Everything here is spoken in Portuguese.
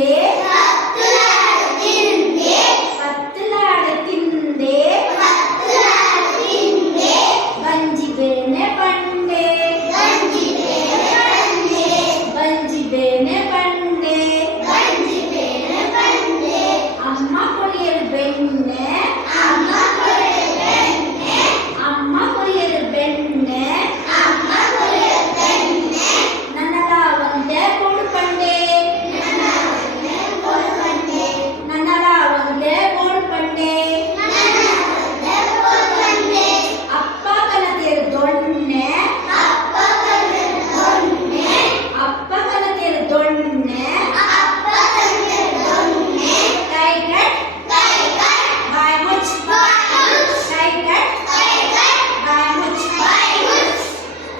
ler.